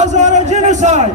Hezara genocide!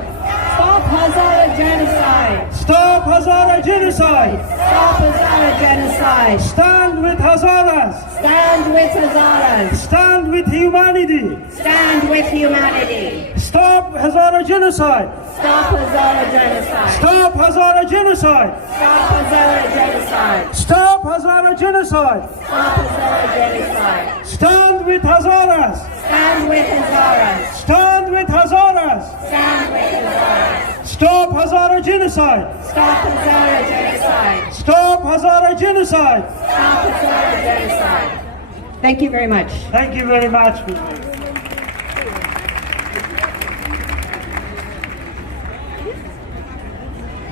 Stop Hazara genocide! Stop Hezara genocide! Stop Hazara genocide! Stand with Hazaras! Stand with Hazaras! Stand with humanity! Stand with humanity! Stop Hezara genocide! Stop Hazara genocide! Stop Hezara genocide! Stop Hazara genocide! Stop Hezara genocide! Stop Hazara genocide! Stand with Hazaras! Stand with Hazaras! Stand with Hazaras! Stand with Hazaras! Stop Hezara genocide! Stop Hazara genocide! Stop Hezara genocide! Stop Hazara genocide! Thank you very much. Thank you very much.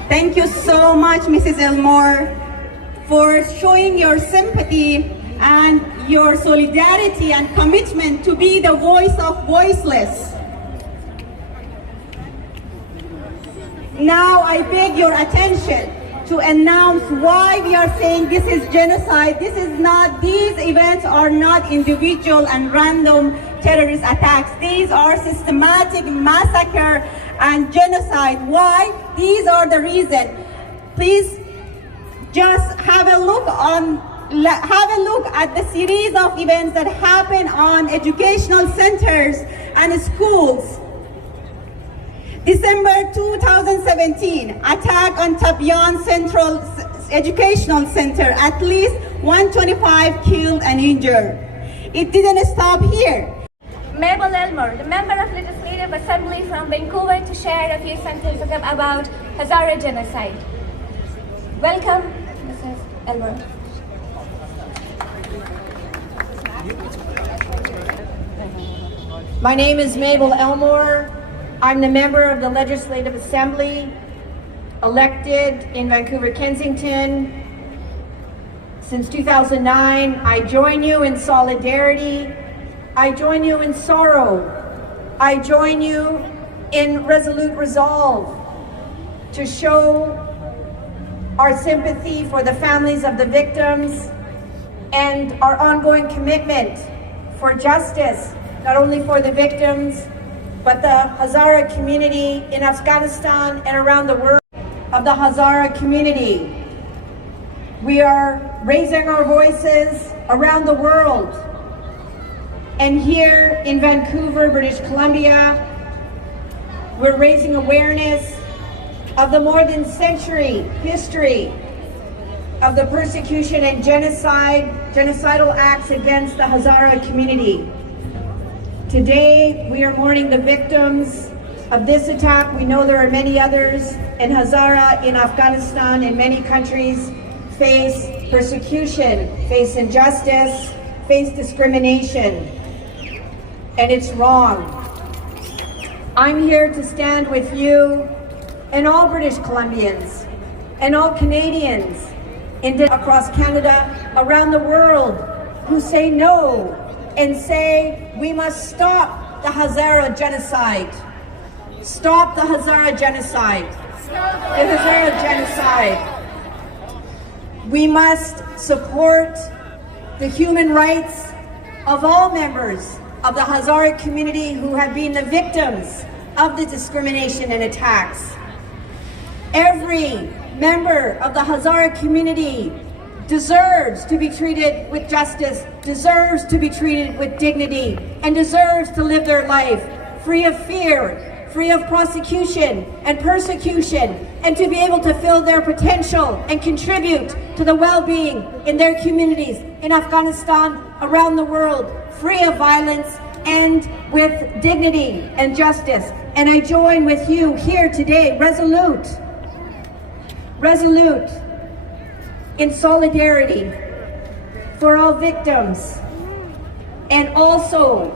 Thank you so much, Mrs. Elmore, for showing your sympathy and your solidarity and commitment to be the voice of voiceless. Now I beg your attention to announce why we are saying this is genocide. This is not, these events are not individual and random terrorist attacks. These are systematic massacre and genocide. Why? These are the reasons. Please just have a look at the series of events that happen on educational centers and schools. December 2017, attack on Tabian Central Educational Center, at least 125 killed and injured. It didn't stop here. Mabel Elmore, the Member of Legislative Assembly from Vancouver, to share a few sentences about Hazara genocide. Welcome, Mrs. Elmore. My name is Mabel Elmore. I'm the member of the Legislative Assembly, elected in Vancouver, Kensington. Since 2009, I join you in solidarity. I join you in sorrow. I join you in resolute resolve to show our sympathy for the families of the victims and our ongoing commitment for justice, not only for the victims, but the Hazara community in Afghanistan and around the world. Of the Hazara community, we are raising our voices around the world. And here in Vancouver, British Columbia, we're raising awareness of the more than century history of the persecution and genocidal acts against the Hazara community. Today, we are mourning the victims of this attack. We know there are many others, and Hazara in Afghanistan and many countries face persecution, face injustice, face discrimination, and it's wrong. I'm here to stand with you and all British Columbians and all Canadians across Canada, around the world, who say no and say we must stop the Hazara genocide. Stop the Hazara genocide. The Hazara genocide. We must support the human rights of all members of the Hazara community who have been the victims of the discrimination and attacks. Every member of the Hazara community deserves to be treated with justice, deserves to be treated with dignity, and deserves to live their life free of fear, free of prosecution and persecution, and to be able to fill their potential and contribute to the well-being in their communities in Afghanistan, around the world, free of violence and with dignity and justice. And I join with you here today, resolute in solidarity for all victims, and also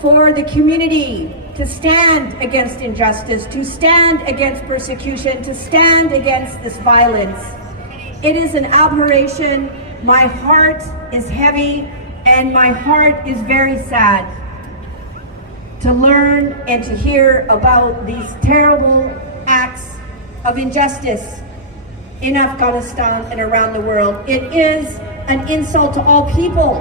for the community to stand against injustice, to stand against persecution, to stand against this violence. It is an aberration. My heart is heavy and my heart is very sad to learn and to hear about these terrible acts of injustice in Afghanistan and around the world. It is an insult to all people,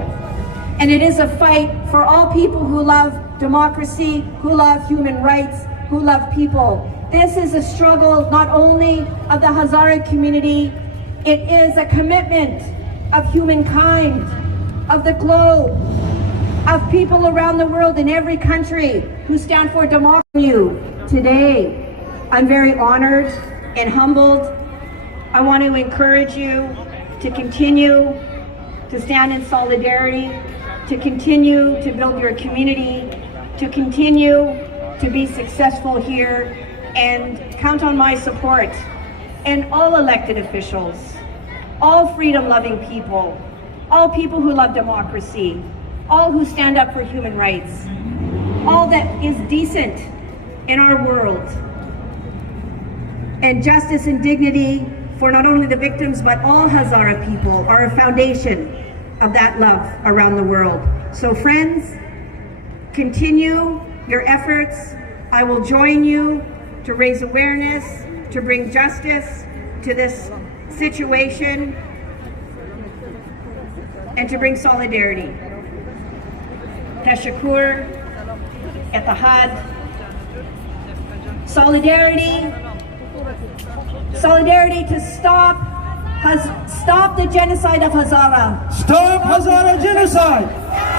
and it is a fight for all people who love democracy, who love human rights, who love people. This is a struggle not only of the Hazara community, it is a commitment of humankind, of the globe, of people around the world in every country who stand for democracy. Today, I'm very honored and humbled. I want to encourage you to continue to stand in solidarity, to continue to build your community, to continue to be successful here, and count on my support and all elected officials, all freedom-loving people, all people who love democracy, all who stand up for human rights, all that is decent in our world, and justice and dignity for not only the victims but all Hazara people are a foundation of that love around the world. So friends, continue your efforts. I will join you to raise awareness, to bring justice to this situation, and to bring solidarity. Tashakur, Etihad, solidarity to stop the genocide of Hazara. Stop Hazara genocide!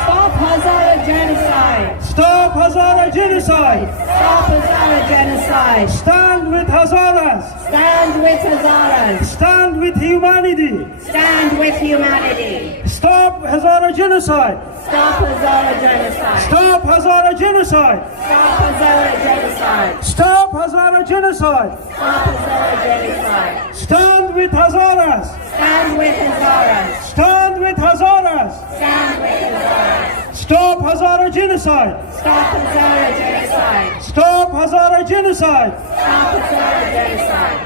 Stop Hazara genocide. Stop Hazara genocide! Stop Hazara genocide. Stand with Hazaras! Stand with Hazaras. Stand with humanity! Stand with humanity. Stop Hazara genocide! Stop Hazara genocide. Stop Hazara genocide! Stop Hazara genocide. Stop Hazara genocide! Stop Hazara genocide. Stand with Hazaras! Stand with Hazaras. Stand with Hazaras! Stand with Hazaras. Stop Hazara genocide! Stop Hazara genocide. Stop Hazara genocide! Stop Hazara genocide.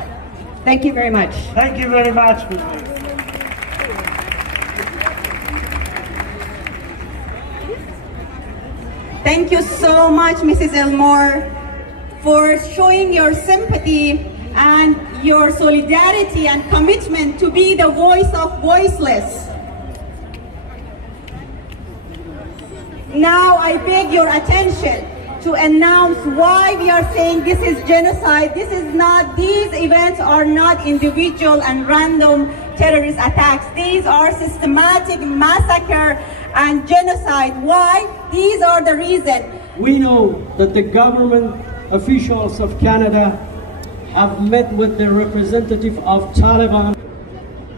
Thank you very much. Thank you very much, Ms. Thank you so much, Mrs. Elmore, for showing your sympathy and your solidarity and commitment to be the voice of voiceless. Now I beg your attention to announce why we are saying this is genocide. This is not, these events are not individual and random terrorist attacks. These are systematic massacre and genocide. Why? These are the reason. We know that the government officials of Canada have met with the representative of Taliban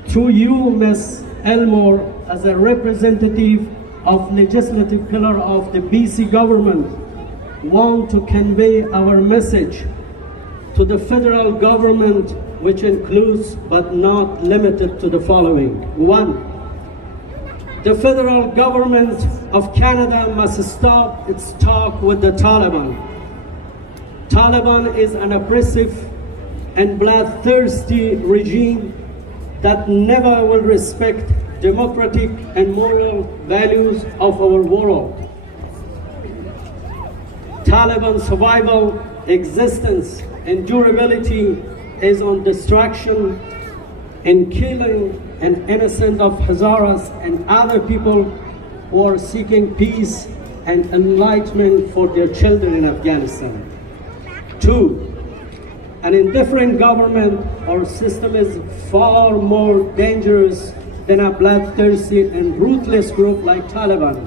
through you, Ms. Elmore, as a representative of legislative pillar of the BC government, want to convey our message to the federal government, which includes but not limited to the following. 1. The federal government of Canada must stop its talk with the Taliban. Taliban is an oppressive and bloodthirsty regime that never will respect democratic and moral values of our world. Taliban survival, existence, and durability is on destruction and killing an innocent of Hazaras and other people who are seeking peace and enlightenment for their children in Afghanistan. 2. An indifferent government or system is far more dangerous than a bloodthirsty and ruthless group like Taliban,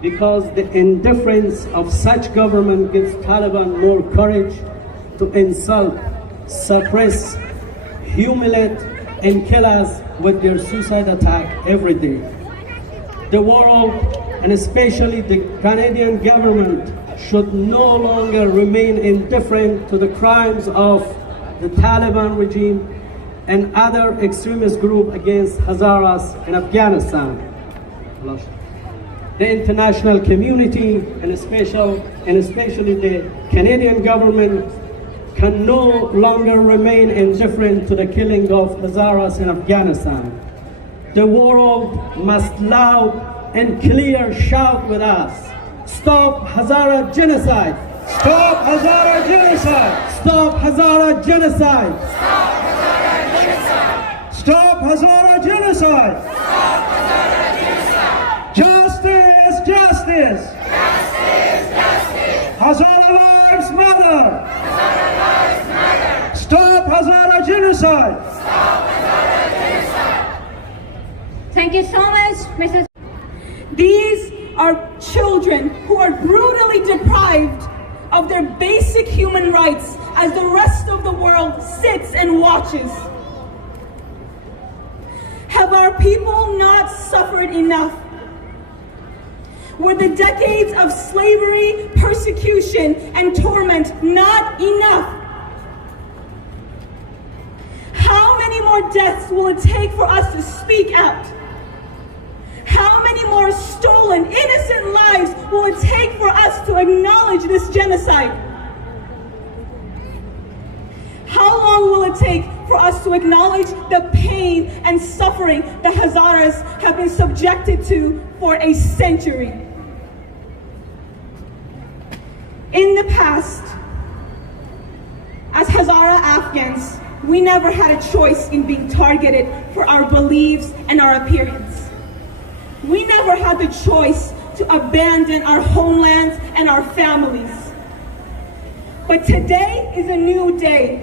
because the indifference of such government gives Taliban more courage to insult, suppress, humiliate, and kill us with their suicide attack every day. The world, and especially the Canadian government, should no longer remain indifferent to the crimes of the Taliban regime and other extremist groups against Hazaras in Afghanistan. The international community, and especially the Canadian government, can no longer remain indifferent to the killing of Hazaras in Afghanistan. The world must loud and clear shout with us: stop Hazara genocide! Stop Hazara genocide! Stop Hazara genocide! Stop Hazara genocide! Stop Hazara genocide! Justice! Justice! Justice! Justice! Hazara lives matter! genocide! Thank you so much, Mrs. These are children who are brutally deprived of their basic human rights as the rest of the world sits and watches. Have our people not suffered enough? Were the decades of slavery, persecution, and torment not enough? How many more deaths will it take for us to speak out? How many more stolen, innocent lives will it take for us to acknowledge this genocide? How long will it take for us to acknowledge the pain and suffering the Hazaras have been subjected to for a century? In the past, as Hazara Afghans, we never had a choice in being targeted for our beliefs and our appearance. We never had the choice to abandon our homelands and our families. But today is a new day,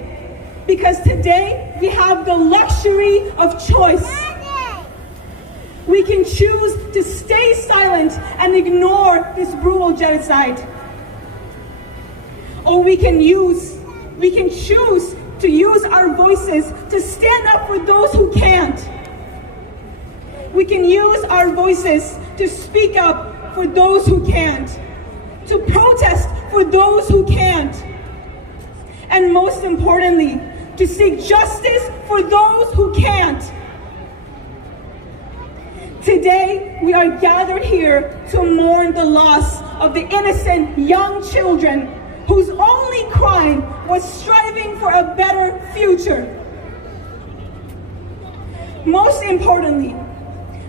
because today we have the luxury of choice. We can choose to stay silent and ignore this brutal genocide. Or we can choose to use our voices to stand up for those who can't. We can use our voices to speak up for those who can't, to protest for those who can't, and most importantly, to seek justice for those who can't. Today, we are gathered here to mourn the loss of the innocent young children whose only crime was striving for a better future. Most importantly,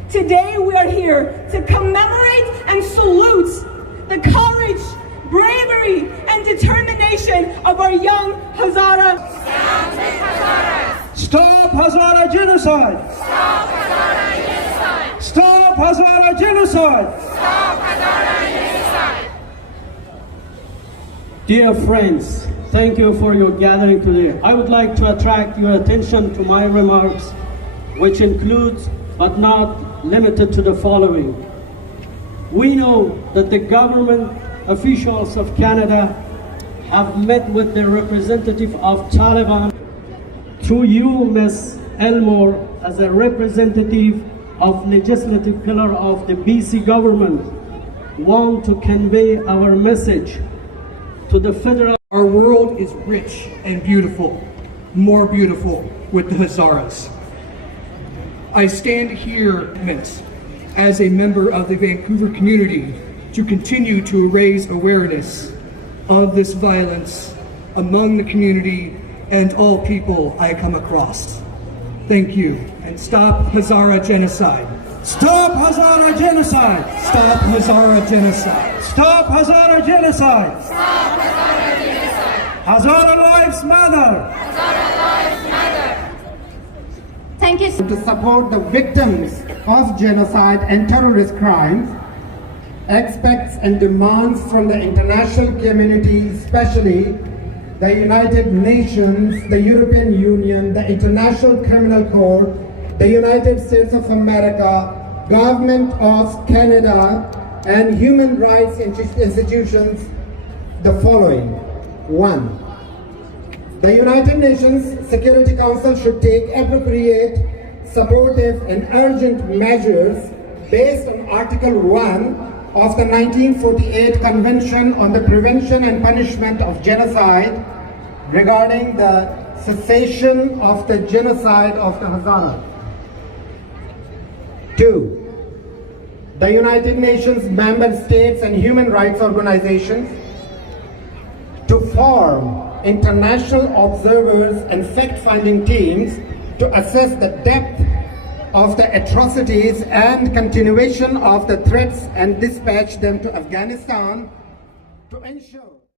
today we are here to commemorate and salute the courage, bravery, and determination of our young Hazara. Stop Hazara genocide! Stop Hazara genocide! Stop Hazara genocide! Stop Hazara genocide! Dear friends, thank you for your gathering today. I would like to attract your attention to my remarks, which includes but not limited to the following. We know that the government officials of Canada have met with the representative of Taliban through you, Ms. Elmore, as a representative of legislative pillar of the BC government, want to convey our message to the federal. Our world is rich and beautiful, more beautiful with the Hazaras. I stand here as a member of the Vancouver community to continue to raise awareness of this violence among the community and all people I come across. Thank you, and stop Hazara genocide. Stop Hazara genocide! Stop Hazara genocide. Stop Hazara genocide! Stop Hazara genocide! Hazara lives matter! Hazara lives matter! Thank you. To support the victims of genocide and terrorist crimes, expects and demands from the international community, especially the United Nations, the European Union, the International Criminal Court, the United States of America, Government of Canada, and human rights institutions the following. 1. The United Nations Security Council should take appropriate, supportive, and urgent measures based on Article 1 of the 1948 Convention on the Prevention and Punishment of Genocide regarding the cessation of the genocide of the Hazara. 2. The United Nations member states and human rights organizations to form international observers and fact-finding teams to assess the depth of the atrocities and continuation of the threats and dispatch them to Afghanistan to ensure